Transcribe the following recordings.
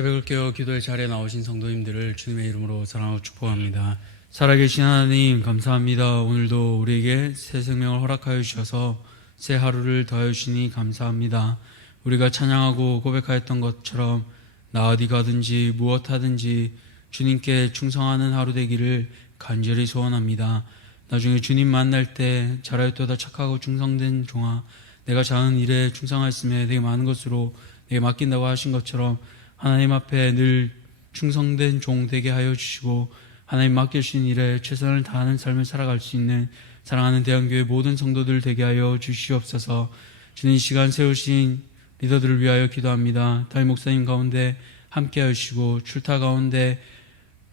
새벽을 깨어 기도의 자리에 나오신 성도님들을 주님의 이름으로 사랑하고 축복합니다. 살아계신 하나님 감사합니다. 오늘도 우리에게 새 생명을 허락하여 주셔서 새 하루를 더하여 주시니 감사합니다. 우리가 찬양하고 고백하였던 것처럼 나 어디 가든지 무엇하든지 주님께 충성하는 하루 되기를 간절히 소원합니다. 나중에 주님 만날 때 잘하였도다 착하고 충성된 종아, 내가 작은 일에 충성하였으며 되게 많은 것으로 내게 맡긴다고 하신 것처럼 하나님 앞에 늘 충성된 종 되게 하여 주시고 하나님 맡겨주신 일에 최선을 다하는 삶을 살아갈 수 있는 사랑하는 대한교회 모든 성도들 되게 하여 주시옵소서. 주님, 이 시간 세우신 리더들을 위하여 기도합니다. 담임 목사님 가운데 함께 하시고 출타 가운데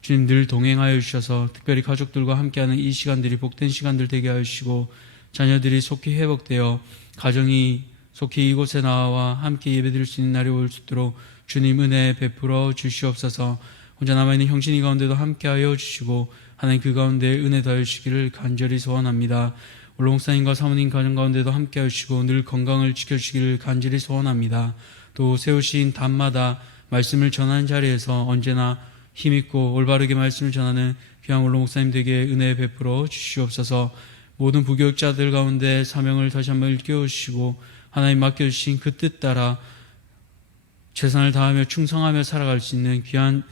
주님 늘 동행하여 주셔서 특별히 가족들과 함께하는 이 시간들이 복된 시간들 되게 하여 주시고 자녀들이 속히 회복되어 가정이 속히 이곳에 나와 함께 예배드릴 수 있는 날이 올 수 있도록 주님 은혜 베풀어 주시옵소서. 혼자 남아있는 형신이 가운데도 함께하여 주시고 하나님 그 가운데 은혜 더해 주시기를 간절히 소원합니다. 올로 목사님과 사모님 가정 가운데도 함께하여 주시고 늘 건강을 지켜주시기를 간절히 소원합니다. 또 세우신 밤마다 말씀을 전하는 자리에서 언제나 힘있고 올바르게 말씀을 전하는 귀한 올로 목사님 되게 은혜 베풀어 주시옵소서. 모든 부교육자들 가운데 사명을 다시 한번 일깨워주시고 하나님 맡겨주신 그 뜻 따라 최선을 다하며 충성하며 살아갈 수 있는 귀한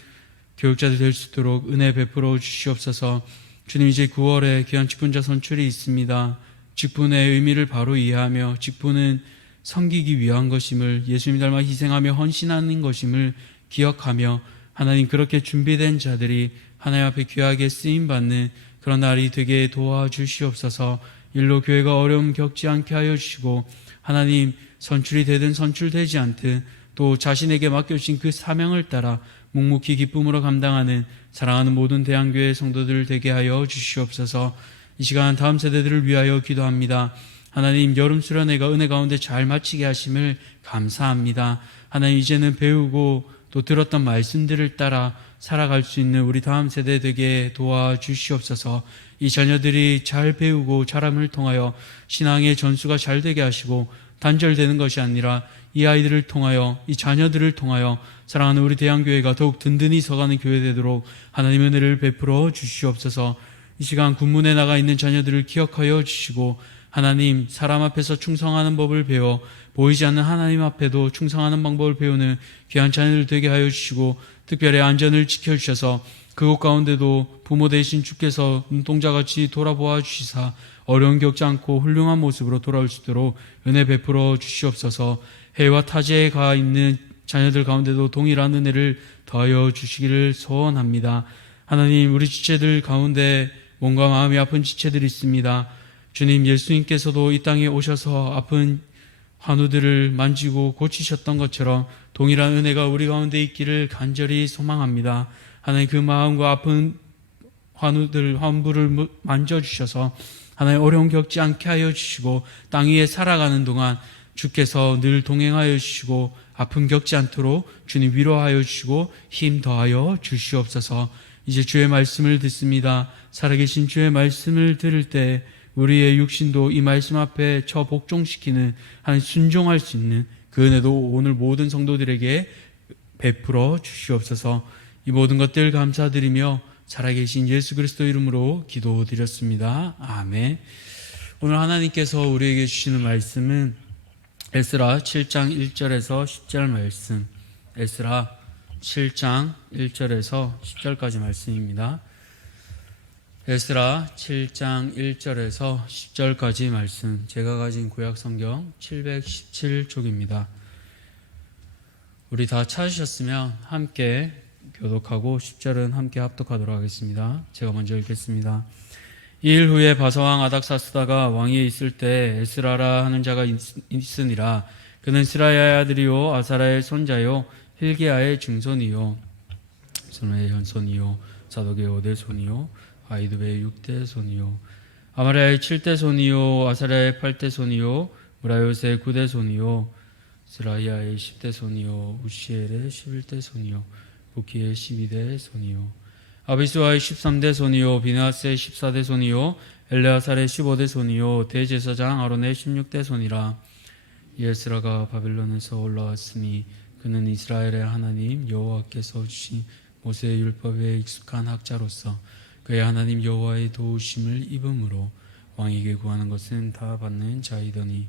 교육자들 될 수 있도록 은혜 베풀어 주시옵소서. 주님, 이제 9월에 귀한 직분자 선출이 있습니다. 직분의 의미를 바로 이해하며 직분은 섬기기 위한 것임을, 예수님 닮아 희생하며 헌신하는 것임을 기억하며 하나님 그렇게 준비된 자들이 하나님 앞에 귀하게 쓰임받는 그런 날이 되게 도와주시옵소서. 일로 교회가 어려움 겪지 않게 하여 주시고 하나님 선출이 되든 선출되지 않든 또 자신에게 맡겨주신 그 사명을 따라 묵묵히 기쁨으로 감당하는 사랑하는 모든 대한교회 성도들 되게 하여 주시옵소서. 이 시간 다음 세대들을 위하여 기도합니다. 하나님, 여름 수련회가 은혜 가운데 잘 마치게 하심을 감사합니다. 하나님, 이제는 배우고 또 들었던 말씀들을 따라 살아갈 수 있는 우리 다음 세대 되게 도와주시옵소서. 이 자녀들이 잘 배우고 자람을 통하여 신앙의 전수가 잘 되게 하시고 단절되는 것이 아니라 이 아이들을 통하여, 이 자녀들을 통하여 사랑하는 우리 대한교회가 더욱 든든히 서가는 교회 되도록 하나님 은혜를 베풀어 주시옵소서. 이 시간 군문에 나가 있는 자녀들을 기억하여 주시고 하나님, 사람 앞에서 충성하는 법을 배워 보이지 않는 하나님 앞에도 충성하는 방법을 배우는 귀한 자녀들 되게 하여 주시고 특별히 안전을 지켜주셔서 그곳 가운데도 부모 되신 주께서 눈동자같이 돌아보아 주시사 어려움 겪지 않고 훌륭한 모습으로 돌아올 수 있도록 은혜 베풀어 주시옵소서. 해와 타지에 가 있는 자녀들 가운데도 동일한 은혜를 더하여 주시기를 소원합니다. 하나님, 우리 지체들 가운데 몸과 마음이 아픈 지체들이 있습니다. 주님, 예수님께서도 이 땅에 오셔서 아픈 환우들을 만지고 고치셨던 것처럼 동일한 은혜가 우리 가운데 있기를 간절히 소망합니다. 하나님, 그 마음과 아픈 환우들, 환부를 만져주셔서 하나님 어려움 겪지 않게 하여 주시고 땅 위에 살아가는 동안 주께서 늘 동행하여 주시고 아픔 겪지 않도록 주님 위로하여 주시고 힘 더하여 주시옵소서. 이제 주의 말씀을 듣습니다. 살아계신 주의 말씀을 들을 때 우리의 육신도 이 말씀 앞에 저 복종시키는 한 순종할 수 있는 그 은혜도 오늘 모든 성도들에게 베풀어 주시옵소서. 이 모든 것들 감사드리며 살아계신 예수 그리스도 이름으로 기도드렸습니다. 아멘. 오늘 하나님께서 우리에게 주시는 말씀은 에스라 7장 1절에서 10절 말씀, 에스라 7장 1절에서 10절까지 말씀입니다. 에스라 7장 1절에서 10절까지 말씀, 제가 가진 구약 성경 717쪽입니다. 우리 다 찾으셨으면 함께 교독하고 10절은 함께 합독하도록 하겠습니다. 제가 먼저 읽겠습니다. 이 일 후에 바사왕 아닥사스다가 왕위에 있을 때 에스라라 하는 자가 있으니라. 그는 스라야의 아들이요 아사라의 손자요 hil기야의 증손이요 손의 현손이요 사독의 5대 손이요 아이두베의 6대 손이요 아마랴의 7대 손이요 아사랴의 8대 손이요 무라요스의 9대 손이요 스라야의 10대 손이요 우시엘의 11대 손이요 부키의 12대 손이요 아비수아의 13대 손이요 비나스의 14대 손이요 엘레아살의 15대 손이요 대제사장 아론의 16대 손이라. 에스라가 바벨론에서 올라왔으니 그는 이스라엘의 하나님 여호와께서 주신 모세의 율법에 익숙한 학자로서 그의 하나님 여호와의 도우심을 입음으로 왕에게 구하는 것은 다 받는 자이더니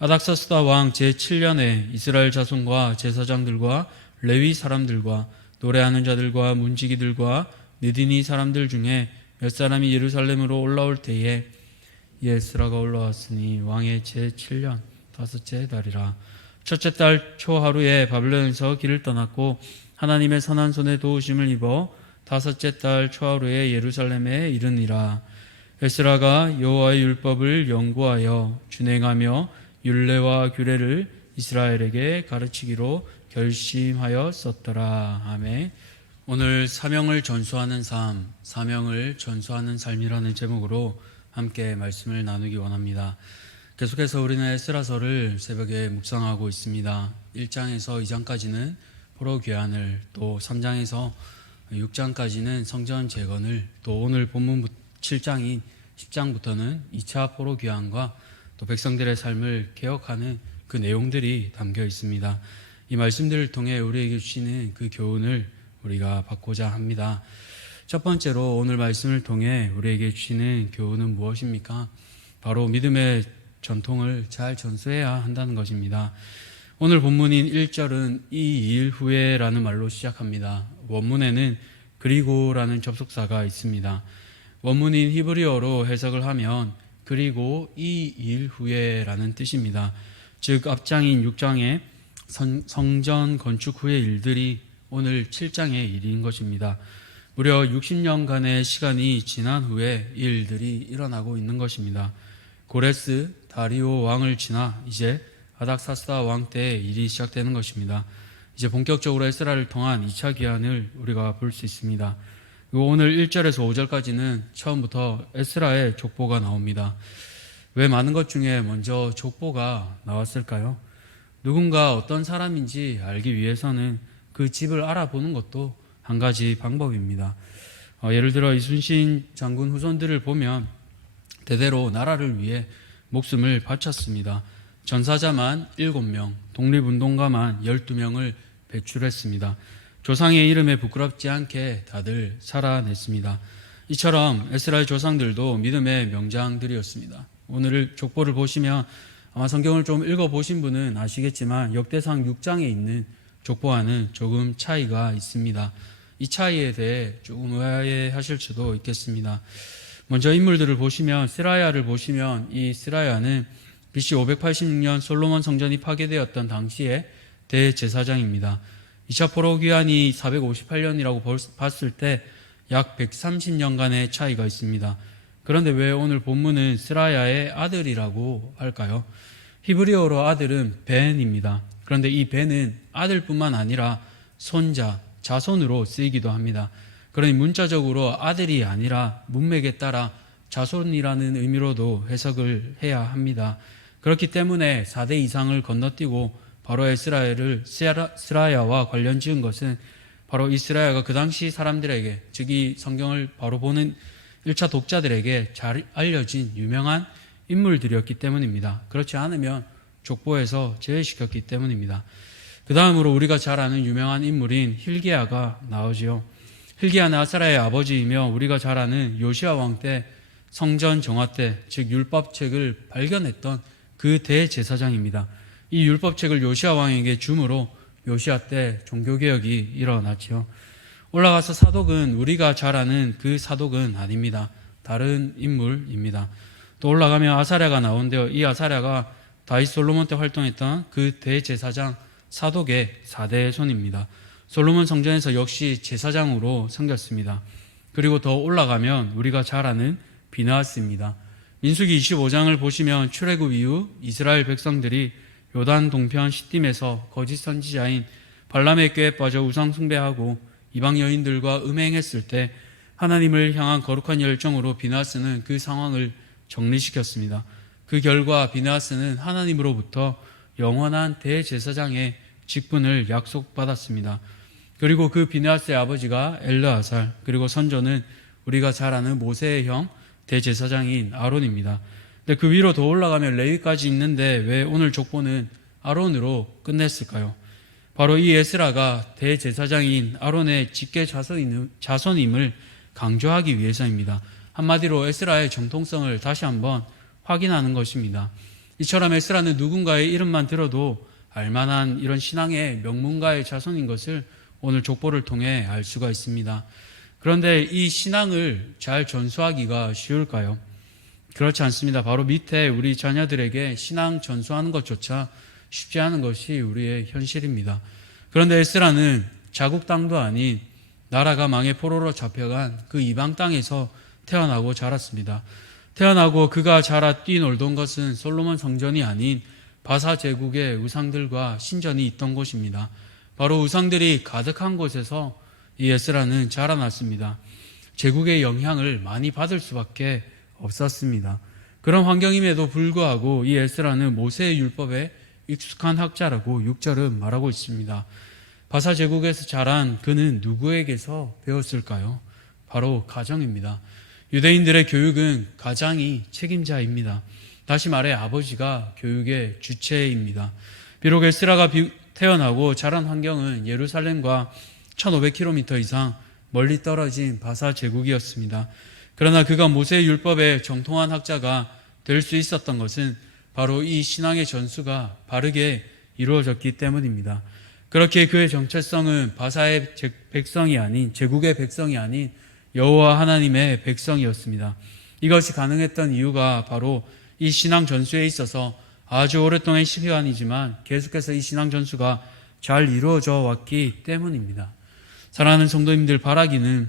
아닥사스다 왕 제7년에 이스라엘 자손과 제사장들과 레위 사람들과 노래하는 자들과 문지기들과 느디니 사람들 중에 몇 사람이 예루살렘으로 올라올 때에 에스라가 올라왔으니 왕의 제7년 다섯째 달이라. 첫째 달 초하루에 바벨론에서 길을 떠났고 하나님의 선한 손에 도우심을 입어 다섯째 달 초하루에 예루살렘에 이르니라. 에스라가 여호와의 율법을 연구하여 준행하며 율례와 규례를 이스라엘에게 가르치기로 결심하였었더라. 아멘. 오늘 사명을 전수하는 삶, 사명을 전수하는 삶이라는 제목으로 함께 말씀을 나누기 원합니다. 계속해서 우리는 에스라서를 새벽에 묵상하고 있습니다. 1장에서 2장까지는 포로 귀환을, 또 3장에서 6장까지는 성전 재건을, 또 오늘 본문 7장인 10장부터는 2차 포로 귀환과 또 백성들의 삶을 개혁하는 그 내용들이 담겨 있습니다. 이 말씀들을 통해 우리에게 주시는 그 교훈을 우리가 받고자 합니다. 첫 번째로 오늘 말씀을 통해 우리에게 주시는 교훈은 무엇입니까? 바로 믿음의 전통을 잘 전수해야 한다는 것입니다. 오늘 본문인 1절은 이 일 후에라는 말로 시작합니다. 원문에는 그리고라는 접속사가 있습니다. 원문인 히브리어로 해석을 하면 그리고 이 일 후에라는 뜻입니다. 즉 앞장인 6장의 성전 건축 후의 일들이 오늘 7장의 일인 것입니다. 무려 60년간의 시간이 지난 후에 이 일들이 일어나고 있는 것입니다. 고레스 다리오 왕을 지나 이제 아닥사스다 왕 때 일이 시작되는 것입니다. 이제 본격적으로 에스라를 통한 2차 기한을 우리가 볼 수 있습니다. 그리고 오늘 1절에서 5절까지는 처음부터 에스라의 족보가 나옵니다. 왜 많은 것 중에 먼저 족보가 나왔을까요? 누군가 어떤 사람인지 알기 위해서는 그 집을 알아보는 것도 한 가지 방법입니다. 예를 들어 이순신 장군 후손들을 보면 대대로 나라를 위해 목숨을 바쳤습니다. 전사자만 7명, 독립운동가만 12명을 배출했습니다. 조상의 이름에 부끄럽지 않게 다들 살아냈습니다. 이처럼 에스라의 조상들도 믿음의 명장들이었습니다. 오늘 족보를 보시면 아마 성경을 좀 읽어보신 분은 아시겠지만 역대상 6장에 있는 족보와는 조금 차이가 있습니다. 이 차이에 대해 조금 의아해하실 수도 있겠습니다. 먼저 인물들을 보시면 스라야를 보시면 이 스라야는 BC 586년 솔로몬 성전이 파괴되었던 당시의 대제사장입니다. 2차 포로 귀환이 458년이라고 봤을 때 약 130년간의 차이가 있습니다. 그런데 왜 오늘 본문은 스라야의 아들이라고 할까요? 히브리어로 아들은 벤입니다. 그런데 이 벤은 아들뿐만 아니라 손자, 자손으로 쓰이기도 합니다. 그러니 문자적으로 아들이 아니라 문맥에 따라 자손이라는 의미로도 해석을 해야 합니다. 그렇기 때문에 4대 이상을 건너뛰고 바로 에스라엘을 스라야와 관련 지은 것은 바로 이 스라야가 그 당시 사람들에게, 즉 이 성경을 바로 보는 1차 독자들에게 잘 알려진 유명한 인물들이었기 때문입니다. 그렇지 않으면 족보에서 제외시켰기 때문입니다. 그 다음으로 우리가 잘 아는 유명한 인물인 hil기야가 나오지요. hil기야는 아사랴의 아버지이며 우리가 잘 아는 요시야 왕 때 성전 정화 때, 즉 율법책을 발견했던 그 대제사장입니다. 이 율법책을 요시야 왕에게 주므로 요시야 때 종교개혁이 일어났지요. 올라가서 사독은 우리가 잘 아는 그 사독은 아닙니다. 다른 인물입니다. 또 올라가면 아사랴가 나오는데요. 이 아사랴가 다윗 솔로몬 때 활동했던 그 대제사장 사독의 4대 손입니다. 솔로몬 성전에서 역시 제사장으로 섬겼습니다. 그리고 더 올라가면 우리가 잘 아는 비느하스입니다. 민수기 25장을 보시면 출애굽 이후 이스라엘 백성들이 요단 동편 시딤에서 거짓 선지자인 발람의 꾀에 빠져 우상 숭배하고 이방 여인들과 음행했을 때 하나님을 향한 거룩한 열정으로 비느하스는 그 상황을 정리시켰습니다. 그 결과 비느하스는 하나님으로부터 영원한 대제사장의 직분을 약속받았습니다. 그리고 그 비느하스의 아버지가 엘르아살, 그리고 선조는 우리가 잘 아는 모세의 형 대제사장인 아론입니다. 근데 그 위로 더 올라가면 레위까지 있는데 왜 오늘 족보는 아론으로 끝냈을까요? 바로 이 에스라가 대제사장인 아론의 직계 자손임을 강조하기 위해서입니다. 한마디로 에스라의 정통성을 다시 한번 확인하는 것입니다. 이처럼 에스라는 누군가의 이름만 들어도 알만한 이런 신앙의 명문가의 자손인 것을 오늘 족보를 통해 알 수가 있습니다. 그런데 이 신앙을 잘 전수하기가 쉬울까요? 그렇지 않습니다. 바로 밑에 우리 자녀들에게 신앙 전수하는 것조차 쉽지 않은 것이 우리의 현실입니다. 그런데 에스라는 자국 땅도 아닌 나라가 망해 포로로 잡혀간 그 이방 땅에서 태어나고 자랐습니다. 태어나고 그가 자라 뛰놀던 것은 솔로몬 성전이 아닌 바사 제국의 우상들과 신전이 있던 곳입니다. 바로 우상들이 가득한 곳에서 이 에스라는 자라났습니다. 제국의 영향을 많이 받을 수밖에 없었습니다. 그런 환경임에도 불구하고 이 에스라는 모세의 율법에 익숙한 학자라고 6절은 말하고 있습니다. 바사 제국에서 자란 그는 누구에게서 배웠을까요? 바로 가정입니다. 유대인들의 교육은 가장이 책임자입니다. 다시 말해 아버지가 교육의 주체입니다. 비록 에스라가 태어나고 자란 환경은 예루살렘과 1500km 이상 멀리 떨어진 바사 제국이었습니다. 그러나 그가 모세의 율법에 정통한 학자가 될 수 있었던 것은 바로 이 신앙의 전수가 바르게 이루어졌기 때문입니다. 그렇게 그의 정체성은 바사의 백성이 아닌 제국의 백성이 아닌 여호와 하나님의 백성이었습니다. 이것이 가능했던 이유가 바로 이 신앙 전수에 있어서 아주 오랫동안 시간이지만 계속해서 이 신앙 전수가 잘 이루어져 왔기 때문입니다. 사랑하는 성도님들, 바라기는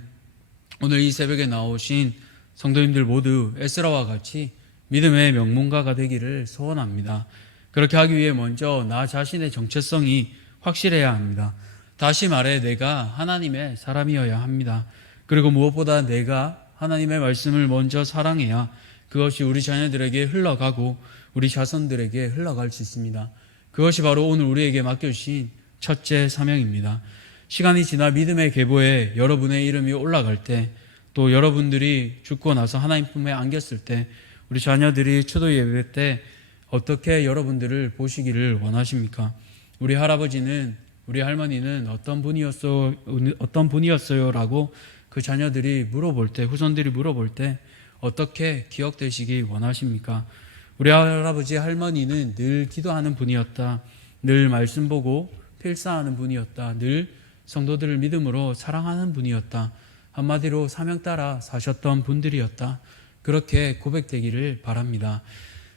오늘 이 새벽에 나오신 성도님들 모두 에스라와 같이 믿음의 명문가가 되기를 소원합니다. 그렇게 하기 위해 먼저 나 자신의 정체성이 확실해야 합니다. 다시 말해 내가 하나님의 사람이어야 합니다. 그리고 무엇보다 내가 하나님의 말씀을 먼저 사랑해야 그것이 우리 자녀들에게 흘러가고 우리 자손들에게 흘러갈 수 있습니다. 그것이 바로 오늘 우리에게 맡겨주신 첫째 사명입니다. 시간이 지나 믿음의 계보에 여러분의 이름이 올라갈 때, 또 여러분들이 죽고 나서 하나님 품에 안겼을 때, 우리 자녀들이 추도 예배 때 어떻게 여러분들을 보시기를 원하십니까? 우리 할아버지는, 우리 할머니는 어떤 분이었어요? 라고 그 자녀들이 물어볼 때, 후손들이 물어볼 때 어떻게 기억되시기 원하십니까? 우리 할아버지, 할머니는 늘 기도하는 분이었다. 늘 말씀 보고 필사하는 분이었다. 늘 성도들을 믿음으로 사랑하는 분이었다. 한마디로 사명 따라 사셨던 분들이었다. 그렇게 고백되기를 바랍니다.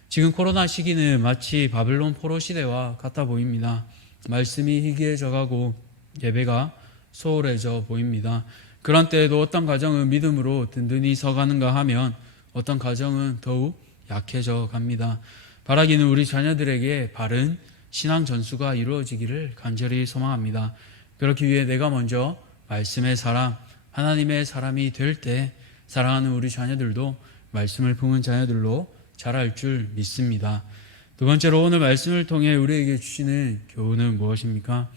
지금 코로나 시기는 마치 바벨론 포로 시대와 같아 보입니다. 말씀이 희귀해져가고 예배가 소홀해져 보입니다. 그런 때에도 어떤 가정은 믿음으로 든든히 서가는가 하면 어떤 가정은 더욱 약해져 갑니다. 바라기는 우리 자녀들에게 바른 신앙 전수가 이루어지기를 간절히 소망합니다. 그렇기 위해 내가 먼저 말씀의 사람, 하나님의 사람이 될 때 사랑하는 우리 자녀들도 말씀을 품은 자녀들로 자랄 줄 믿습니다. 두 번째로 오늘 말씀을 통해 우리에게 주시는 교훈은 무엇입니까?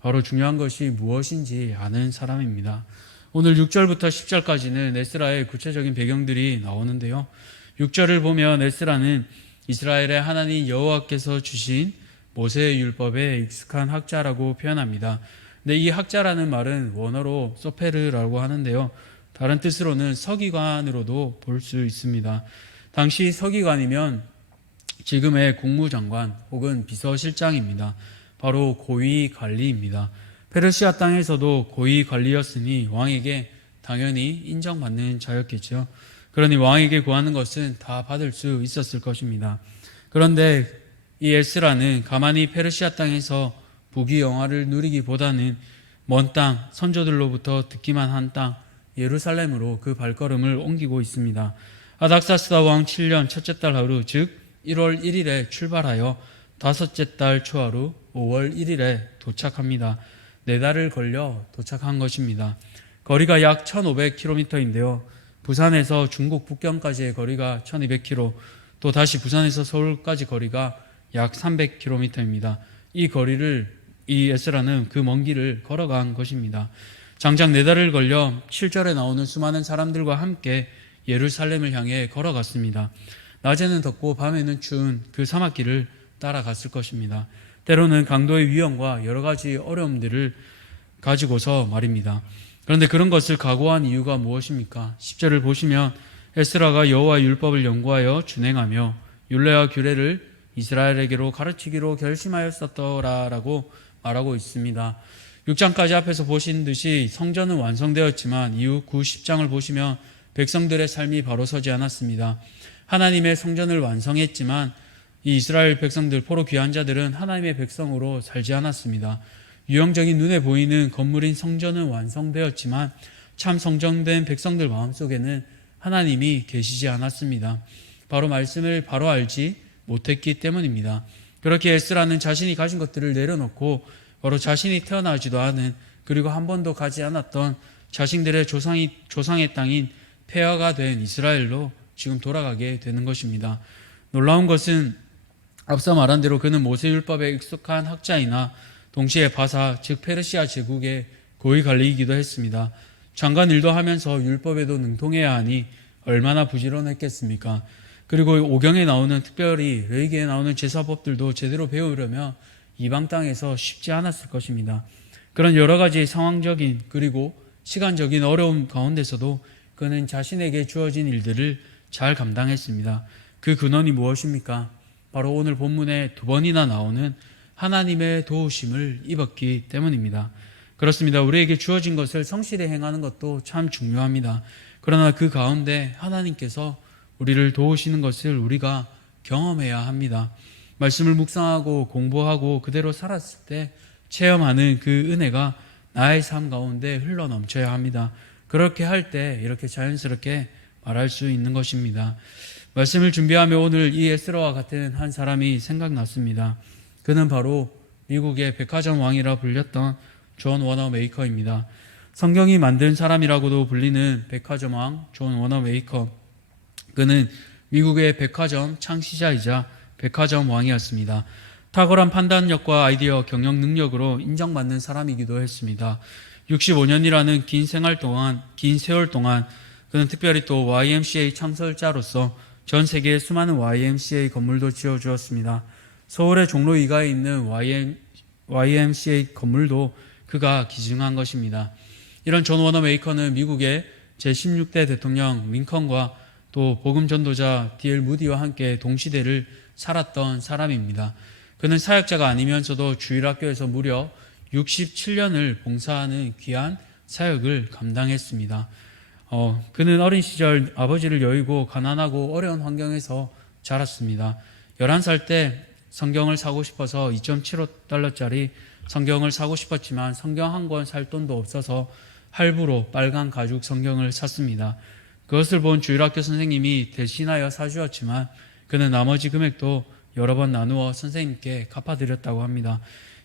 바로 중요한 것이 무엇인지 아는 사람입니다. 오늘 6절부터 10절까지는 에스라의 구체적인 배경들이 나오는데요. 6절을 보면 에스라는 이스라엘의 하나님 여호와께서 주신 모세의 율법에 익숙한 학자라고 표현합니다. 근데 이 학자라는 말은 원어로 소페르라고 하는데요. 다른 뜻으로는 서기관으로도 볼 수 있습니다. 당시 서기관이면 지금의 국무장관 혹은 비서실장입니다. 바로 고위 관리입니다. 페르시아 땅에서도 고위 관리였으니 왕에게 당연히 인정받는 자였겠죠. 그러니 왕에게 구하는 것은 다 받을 수 있었을 것입니다. 그런데 이 에스라는 가만히 페르시아 땅에서 부귀영화를 누리기보다는 먼 땅, 선조들로부터 듣기만 한 땅, 예루살렘으로 그 발걸음을 옮기고 있습니다. 아닥사스다 왕 7년 첫째 달 하루, 즉 1월 1일에 출발하여 다섯째 달 초하루 5월 1일에 도착합니다. 4달을 걸려 도착한 것입니다. 거리가 약 1500km인데요. 부산에서 중국 북경까지의 거리가 1200km, 또 다시 부산에서 서울까지 거리가 약 300km입니다. 이 거리를 이 에스라는 그 먼 길을 걸어간 것입니다. 장장 4달을 걸려 7절에 나오는 수많은 사람들과 함께 예루살렘을 향해 걸어갔습니다. 낮에는 덥고 밤에는 추운 그 사막길을 따라갔을 것입니다. 때로는 강도의 위험과 여러 가지 어려움들을 가지고서 말입니다. 그런데 그런 것을 각오한 이유가 무엇입니까? 10절을 보시면 에스라가 여호와의 율법을 연구하여 준행하며 율례와 규례를 이스라엘에게로 가르치기로 결심하였었더라라고 말하고 있습니다. 6장까지 앞에서 보신 듯이 성전은 완성되었지만 이후 9, 10장을 보시면 백성들의 삶이 바로 서지 않았습니다. 하나님의 성전을 완성했지만 이 이스라엘 백성들, 포로 귀한 자들은 하나님의 백성으로 살지 않았습니다. 유형적인 눈에 보이는 건물인 성전은 완성되었지만 참 성전된 백성들 마음속에는 하나님이 계시지 않았습니다. 바로 말씀을 바로 알지 못했기 때문입니다. 그렇게 에스라는 자신이 가진 것들을 내려놓고 바로 자신이 태어나지도 않은, 그리고 한 번도 가지 않았던 자신들의 조상의 땅인 폐허가 된 이스라엘로 지금 돌아가게 되는 것입니다. 놀라운 것은 앞서 말한 대로 그는 모세율법에 익숙한 학자이나 동시에 바사, 즉 페르시아 제국의 고위 관리이기도 했습니다. 장관 일도 하면서 율법에도 능통해야 하니 얼마나 부지런했겠습니까? 그리고 오경에 나오는, 특별히 레위기에 나오는 제사법들도 제대로 배우려면 이방 땅에서 쉽지 않았을 것입니다. 그런 여러 가지 상황적인 그리고 시간적인 어려움 가운데서도 그는 자신에게 주어진 일들을 잘 감당했습니다. 그 근원이 무엇입니까? 바로 오늘 본문에 2번이나 나오는 하나님의 도우심을 입었기 때문입니다. 그렇습니다. 우리에게 주어진 것을 성실히 행하는 것도 참 중요합니다. 그러나 그 가운데 하나님께서 우리를 도우시는 것을 우리가 경험해야 합니다. 말씀을 묵상하고 공부하고 그대로 살았을 때 체험하는 그 은혜가 나의 삶 가운데 흘러 넘쳐야 합니다. 그렇게 할 때 이렇게 자연스럽게 말할 수 있는 것입니다. 말씀을 준비하며 오늘 이 에스라와 같은 한 사람이 생각났습니다. 그는 바로 미국의 백화점 왕이라 불렸던 존 워너 메이커입니다. 성경이 만든 사람이라고도 불리는 백화점 왕 존 워너 메이커. 그는 미국의 백화점 창시자이자 백화점 왕이었습니다. 탁월한 판단력과 아이디어, 경영 능력으로 인정받는 사람이기도 했습니다. 65년이라는 긴 세월 동안 그는 특별히 또 YMCA 창설자로서 전 세계의 수많은 YMCA 건물도 지어주었습니다. 서울의 종로 2가에 있는 YMCA 건물도 그가 기증한 것입니다. 이런 존 워너 메이커는 미국의 제16대 대통령 링컨과 또 복음 전도자 D.L. 무디와 함께 동시대를 살았던 사람입니다. 그는 사역자가 아니면서도 주일학교에서 무려 67년을 봉사하는 귀한 사역을 감당했습니다. 그는 어린 시절 아버지를 여의고 가난하고 어려운 환경에서 자랐습니다. 11살 때 성경을 사고 싶어서 2.75달러짜리 성경을 사고 싶었지만 성경 한 권 살 돈도 없어서 할부로 빨간 가죽 성경을 샀습니다. 그것을 본 주일학교 선생님이 대신하여 사주었지만 그는 나머지 금액도 여러 번 나누어 선생님께 갚아드렸다고 합니다.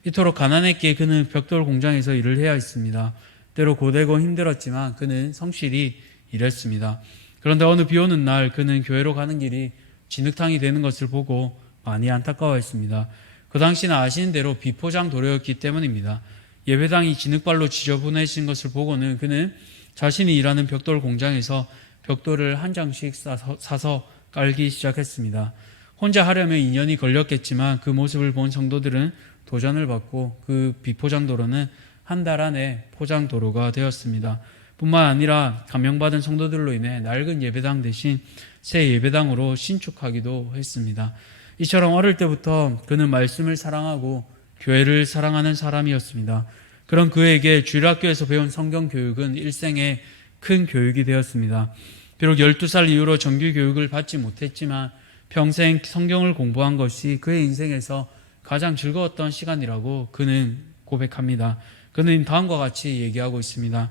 이토록 가난했기에 그는 벽돌 공장에서 일을 해야 했습니다. 때로 고되고 힘들었지만 그는 성실히 일했습니다. 그런데 어느 비 오는 날 그는 교회로 가는 길이 진흙탕이 되는 것을 보고 많이 안타까워했습니다. 그 당시는 아시는 대로 비포장 도로였기 때문입니다. 예배당이 진흙발로 지저분해진 것을 보고는 그는 자신이 일하는 벽돌 공장에서 벽돌을 한 장씩 사서 깔기 시작했습니다. 혼자 하려면 2년이 걸렸겠지만 그 모습을 본 성도들은 도전을 받고 그 비포장 도로는 한 달 안에 포장 도로가 되었습니다. 뿐만 아니라 감명받은 성도들로 인해 낡은 예배당 대신 새 예배당으로 신축하기도 했습니다. 이처럼 어릴 때부터 그는 말씀을 사랑하고 교회를 사랑하는 사람이었습니다. 그런 그에게 주일학교에서 배운 성경 교육은 일생의 큰 교육이 되었습니다. 비록 12살 이후로 정규 교육을 받지 못했지만 평생 성경을 공부한 것이 그의 인생에서 가장 즐거웠던 시간이라고 그는 고백합니다. 그는 다음과 같이 얘기하고 있습니다.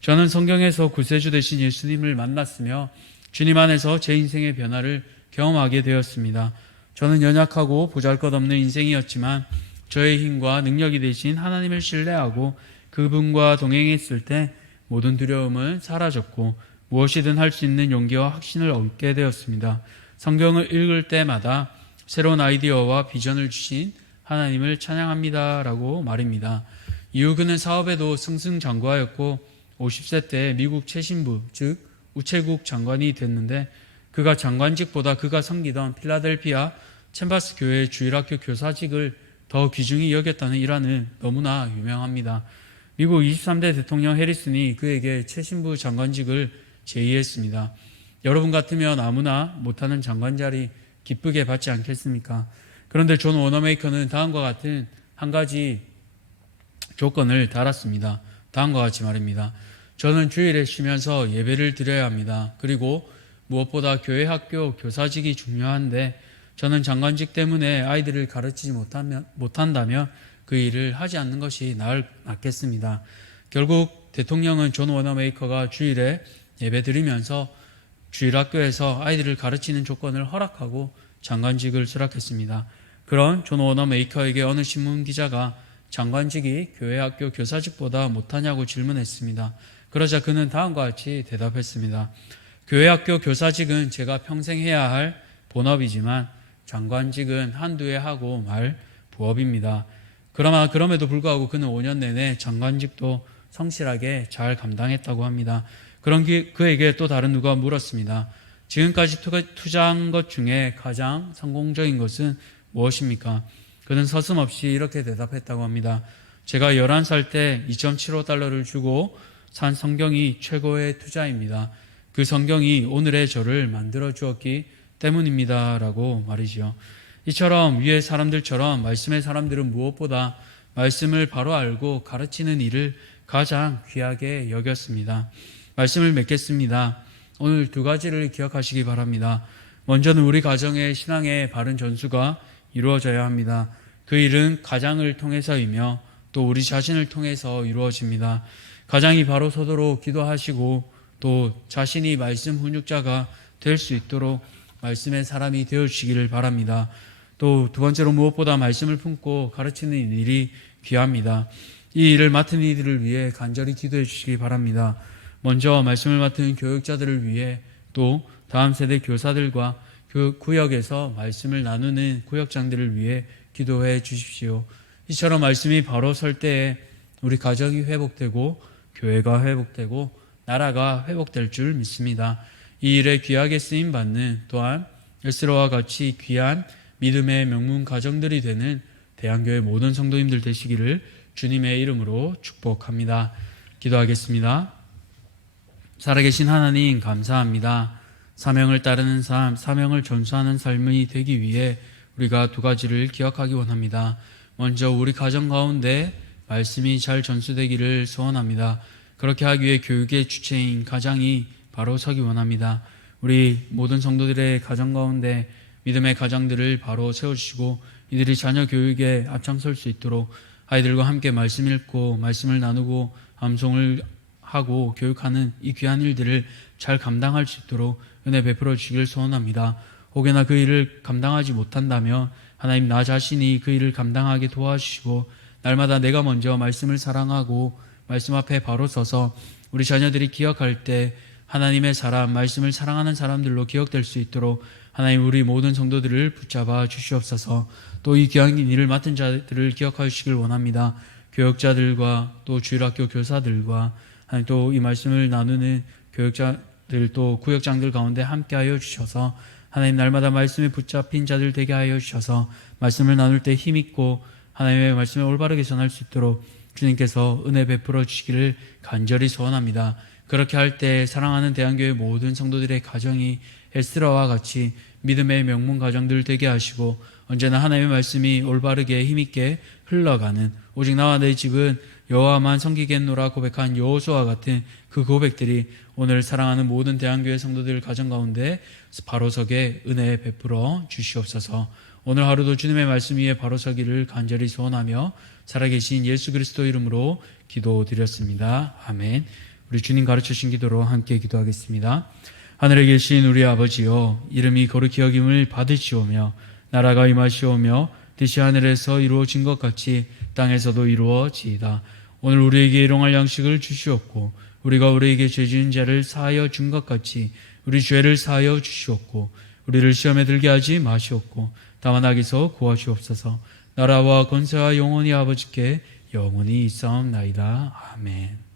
저는 성경에서 구세주 되신 예수님을 만났으며 주님 안에서 제 인생의 변화를 경험하게 되었습니다. 저는 연약하고 보잘것없는 인생이었지만 저의 힘과 능력이 되신 하나님을 신뢰하고 그분과 동행했을 때 모든 두려움은 사라졌고 무엇이든 할 수 있는 용기와 확신을 얻게 되었습니다. 성경을 읽을 때마다 새로운 아이디어와 비전을 주신 하나님을 찬양합니다 라고 말입니다. 이후 그는 사업에도 승승장구하였고 50세 때 미국 최신부 즉 우체국 장관이 됐는데 그가 장관직보다 그가 섬기던 필라델피아 챔버스 교회 주일학교 교사직을 더 귀중히 여겼다는 일화는 너무나 유명합니다. 미국 23대 대통령 해리슨이 그에게 최신부 장관직을 제의했습니다. 여러분 같으면 아무나 못하는 장관 자리 기쁘게 받지 않겠습니까? 그런데 존 워너메이커는 다음과 같은 한 가지 조건을 달았습니다. 다음과 같이 말입니다. 저는 주일에 쉬면서 예배를 드려야 합니다. 그리고 무엇보다 교회 학교 교사직이 중요한데 저는 장관직 때문에 아이들을 가르치지 못한다면 그 일을 하지 않는 것이 낫겠습니다. 결국 대통령은 존 워너메이커가 주일에 예배 드리면서 주일학교에서 아이들을 가르치는 조건을 허락하고 장관직을 수락했습니다. 그런 존 워너메이커에게 어느 신문기자가 장관직이 교회 학교 교사직보다 못하냐고 질문했습니다. 그러자 그는 다음과 같이 대답했습니다. 교회 학교 교사직은 제가 평생 해야 할 본업이지만 장관직은 한두 해 하고 말 부업입니다. 그럼에도 불구하고 그는 5년 내내 장관직도 성실하게 잘 감당했다고 합니다. 그에게 또 다른 누가 물었습니다. 지금까지 투자한 것 중에 가장 성공적인 것은 무엇입니까? 그는 서슴없이 이렇게 대답했다고 합니다. 제가 11살 때 2.75달러를 주고 산 성경이 최고의 투자입니다. 그 성경이 오늘의 저를 만들어 주었기 때문입니다. 라고 말이죠. 이처럼 위의 사람들처럼 말씀의 사람들은 무엇보다 말씀을 바로 알고 가르치는 일을 가장 귀하게 여겼습니다. 말씀을 맺겠습니다. 오늘 두 가지를 기억하시기 바랍니다. 먼저는 우리 가정의 신앙의 바른 전수가 이루어져야 합니다. 그 일은 가장을 통해서이며 또 우리 자신을 통해서 이루어집니다. 가장이 바로 서도록 기도하시고 또 자신이 말씀 훈육자가 될 수 있도록 말씀의 사람이 되어주시기를 바랍니다. 또 두 번째로 무엇보다 말씀을 품고 가르치는 일이 귀합니다. 이 일을 맡은 이들을 위해 간절히 기도해 주시기 바랍니다. 먼저 말씀을 맡은 교육자들을 위해 또 다음 세대 교사들과 구역에서 말씀을 나누는 구역장들을 위해 기도해 주십시오. 이처럼 말씀이 바로 설 때에 우리 가정이 회복되고 교회가 회복되고 나라가 회복될 줄 믿습니다. 이 일에 귀하게 쓰임받는 또한 에스라와 같이 귀한 믿음의 명문 가정들이 되는 대한교회 모든 성도님들 되시기를 주님의 이름으로 축복합니다. 기도하겠습니다. 살아계신 하나님 감사합니다. 사명을 따르는 삶, 사명을 전수하는 삶이 되기 위해 우리가 두 가지를 기억하기 원합니다. 먼저 우리 가정 가운데 말씀이 잘 전수되기를 소원합니다. 그렇게 하기 위해 교육의 주체인 가장이 바로 서기 원합니다. 우리 모든 성도들의 가정 가운데 믿음의 가장들을 바로 세워주시고 이들이 자녀 교육에 앞장설 수 있도록 아이들과 함께 말씀 읽고 말씀을 나누고 암송을 하고 교육하는 이 귀한 일들을 잘 감당할 수 있도록 은혜 베풀어 주시길 소원합니다. 혹여나 그 일을 감당하지 못한다면 하나님 나 자신이 그 일을 감당하게 도와주시고 날마다 내가 먼저 말씀을 사랑하고 말씀 앞에 바로 서서 우리 자녀들이 기억할 때 하나님의 사람, 말씀을 사랑하는 사람들로 기억될 수 있도록 하나님 우리 모든 성도들을 붙잡아 주시옵소서. 또 이 귀한 일을 맡은 자들을 기억하여 주시길 원합니다. 교역자들과 또 주일학교 교사들과 또 이 말씀을 나누는 교역자들 또 구역장들 가운데 함께하여 주셔서 하나님 날마다 말씀에 붙잡힌 자들 되게 하여 주셔서 말씀을 나눌 때 힘있고 하나님의 말씀을 올바르게 전할 수 있도록 주님께서 은혜 베풀어 주시기를 간절히 소원합니다. 그렇게 할 때 사랑하는 대한교회 모든 성도들의 가정이 에스라와 같이 믿음의 명문 가정들 되게 하시고 언제나 하나님의 말씀이 올바르게 힘있게 흘러가는 오직 나와 내 집은 여호와만 섬기겠노라 고백한 여호수아와 같은 그 고백들이 오늘 사랑하는 모든 대한교회 성도들 가정 가운데 바로 서게 은혜 베풀어 주시옵소서. 오늘 하루도 주님의 말씀 위에 바로 서기를 간절히 소원하며 살아계신 예수 그리스도 이름으로 기도드렸습니다. 아멘. 우리 주님 가르쳐 주신 기도로 함께 기도하겠습니다. 하늘에 계신 우리 아버지여, 이름이 거룩히 여김을 받으시오며 나라가 임하시오며 뜻이 하늘에서 이루어진 것 같이 땅에서도 이루어지이다. 오늘 우리에게 일용할 양식을 주시옵고 우리가 우리에게 죄 지은 자를 사하여 준 것 같이 우리 죄를 사하여 주시옵고 우리를 시험에 들게 하지 마시옵고 다만 악에서 구하시옵소서. 나라와 권세와 영원히 아버지께 영원히 있사옵나이다. 아멘.